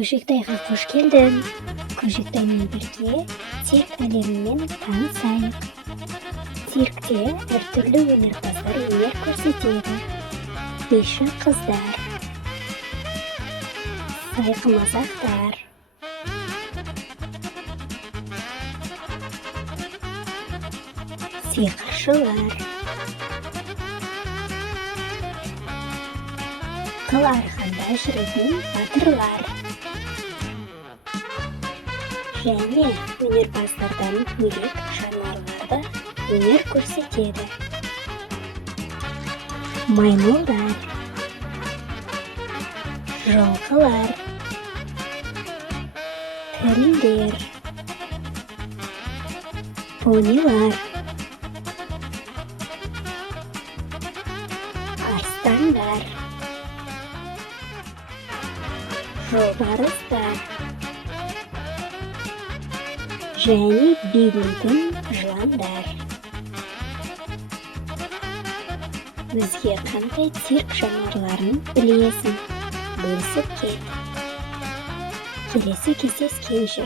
Көжектайға қош келдің. Көжектаймен бірге цирк әлемімен танысайық. Циркте әртүрлі өнерпаздар өнер көрсетеді. Биші қыздар, сайқымазақтар, сиқыршылар, қыл арқанда жүретін батырлар және өнерпаздардан бөлек жануарлар да өнер көрсетеді. Маймылдар, жылқылар, тілдер, понилар, арыстандар, жолбарыстар және билейтін жыландар. Өзге қандай цирк жануарларын білесің? Бөлісіп кет. Келесі кездескенше.